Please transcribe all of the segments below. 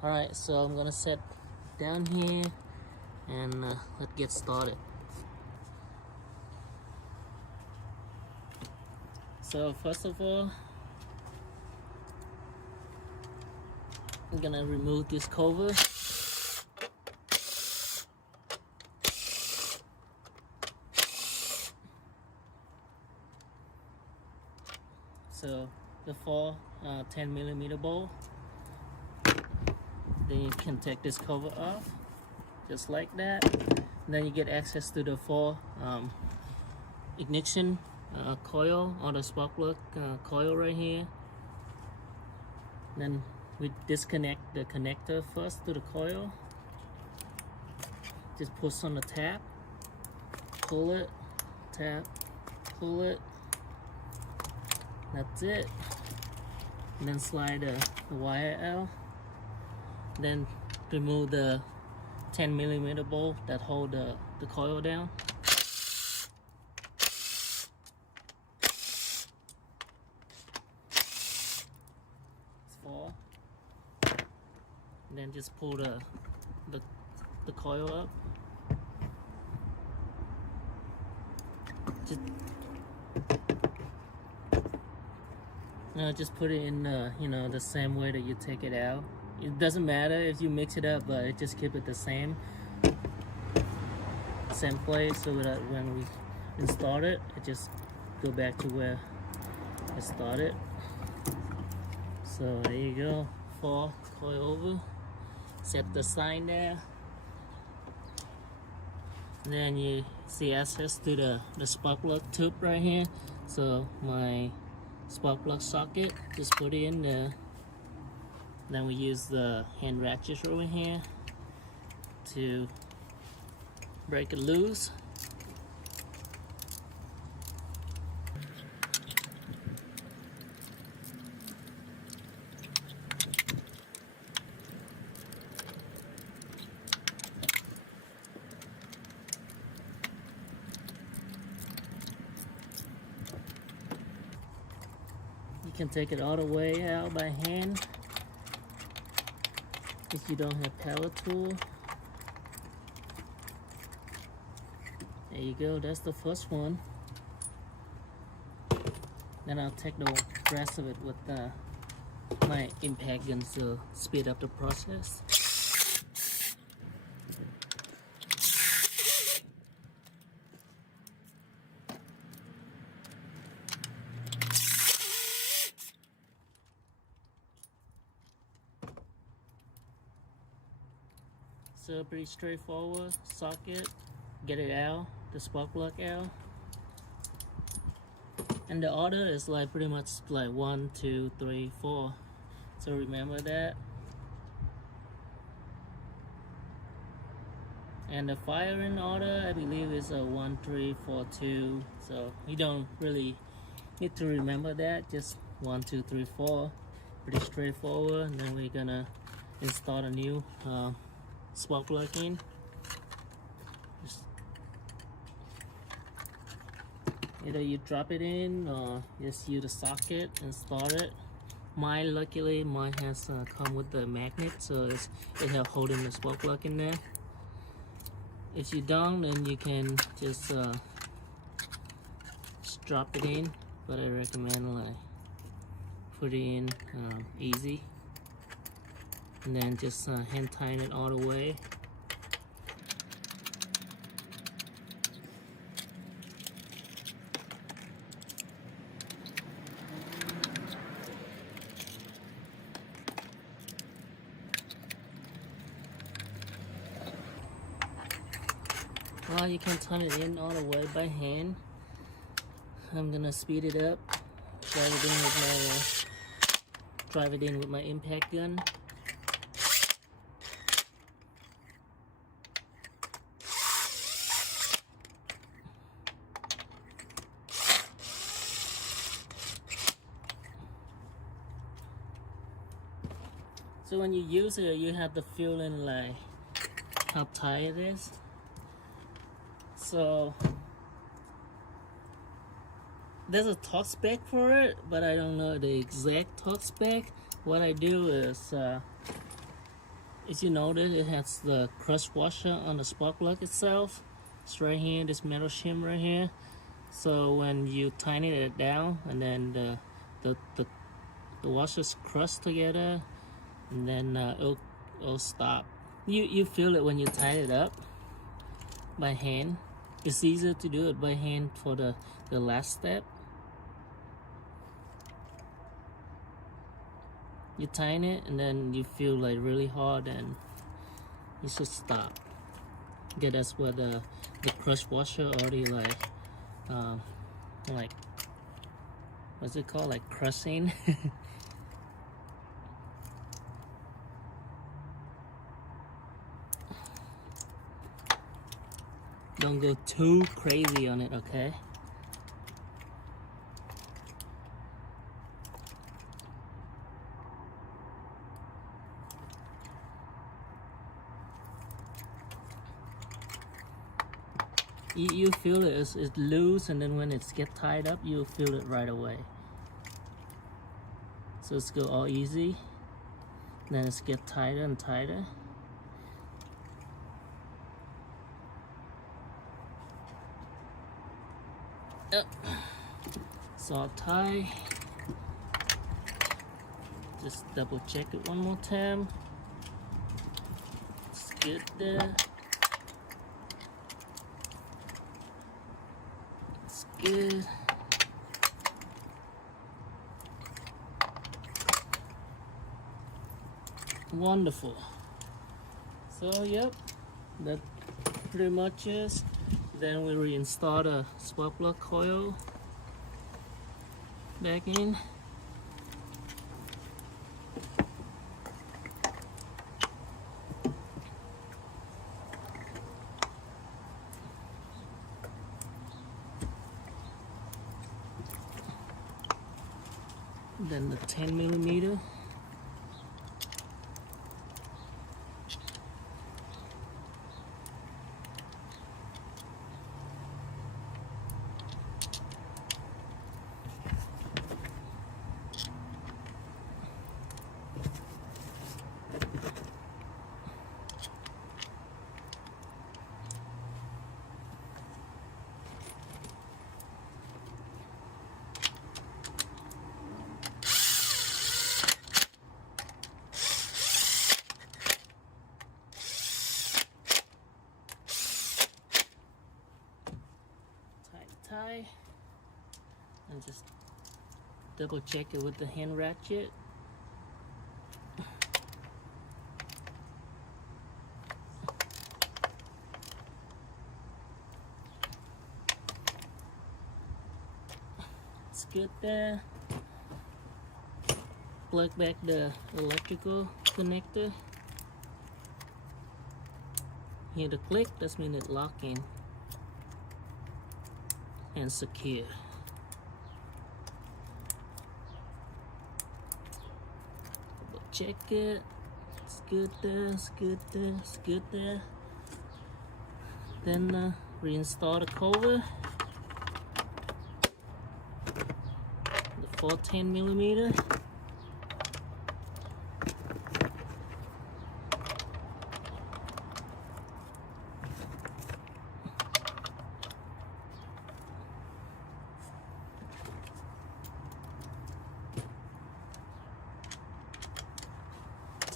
Alright, so I'm gonna set down here and let's get started. So first of all, I'm gonna remove this cover. So the 10mm bowl. Then you can take this cover off, just like that. And then you get access to the 4 ignition coil, or the spark plug coil right here. Then we disconnect the connector first to the coil. Just push on the tab, pull it, tap, pull it. That's it. And then slide the wire out. Then remove the 10mm bolt that hold the coil down. It's 4. And then just pull the coil up. Just put it in the same way that you take it out. It doesn't matter if you mix it up, but just keep it the same place, so that when we install it, just go back to where it started. So there you go, 4 coil over. Set the sign there. And then you see access to the spark plug tube right here. So my spark plug socket, just put it in there. Then we use the hand ratchet over here to break it loose. You can take it all the way out by hand if you don't have power tool. There you go, that's the first one. Then I'll take the rest of it with my impact gun to speed up the process. So pretty straightforward. Socket, get it out, the spark plug out, and the order is like pretty much like 1, 2, 3, 4. So remember that. And the firing order, I believe, is a 1, 3, 4, 2. So you don't really need to remember that. Just 1, 2, 3, 4. Pretty straightforward. And then we're gonna install a new spark plug in. Just either you drop it in or just use the socket and start it. Luckily mine has come with the magnet, so it helps holding the spark plug in there. If you don't, then you can just drop it in, but I recommend like put it in easy. And then just hand tighten it all the way. Well, you can turn it in all the way by hand. I'm gonna speed it up. Drive it in with my impact gun. So when you use it, you have the feeling like how tight it is. So there's a torque spec for it, but I don't know the exact torque spec. What I do is As you notice, it has the crush washer on the spark plug itself. It's right here, this metal shim right here. So when you tighten it down, and then the washers crush together, and then it'll stop. You feel it when you tighten it up by hand. It's easier to do it by hand for the last step. You tighten it, and then you feel like really hard, and you should stop. Okay, that's where the crush washer already like what's it called, like crushing. Don't go too crazy on it, okay? You feel it, it's loose, and then when it's get tied up, you'll feel it right away. So it's go all easy, then it's get tighter and tighter. It's all tight. Just double check it one more time. It's good there. It's good. Wonderful. So yep, that pretty much is. Then we reinstall the spark plug coil back in. Then the 10mm. Tie, and just double check it with the hand ratchet. It's good there. Plug back the electrical connector. Hear the click, that means it's locking and secure. Double check it. It's good there, it's good there, it's good there. Then reinstall the cover. The 410mm.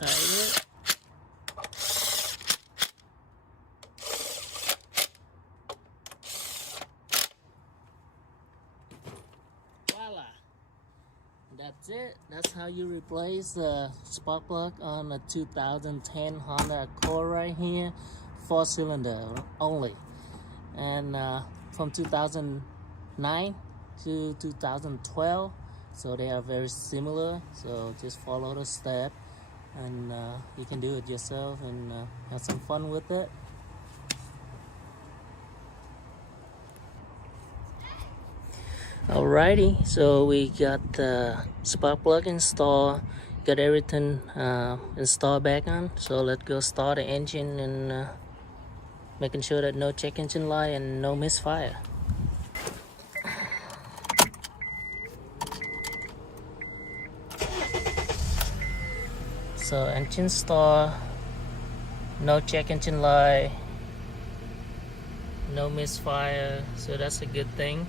Tight it. Voila. That's it. That's how you replace the spark plug on a 2010 Honda Accord right here. 4-cylinder only. And from 2009 to 2012. So they are very similar. So just follow the step. And you can do it yourself and have some fun with it. Alrighty, so we got the spark plug installed, got everything installed back on. So let's go start the engine and making sure that no check engine light and no misfire. So engine start, no check engine light, no misfire, so that's a good thing.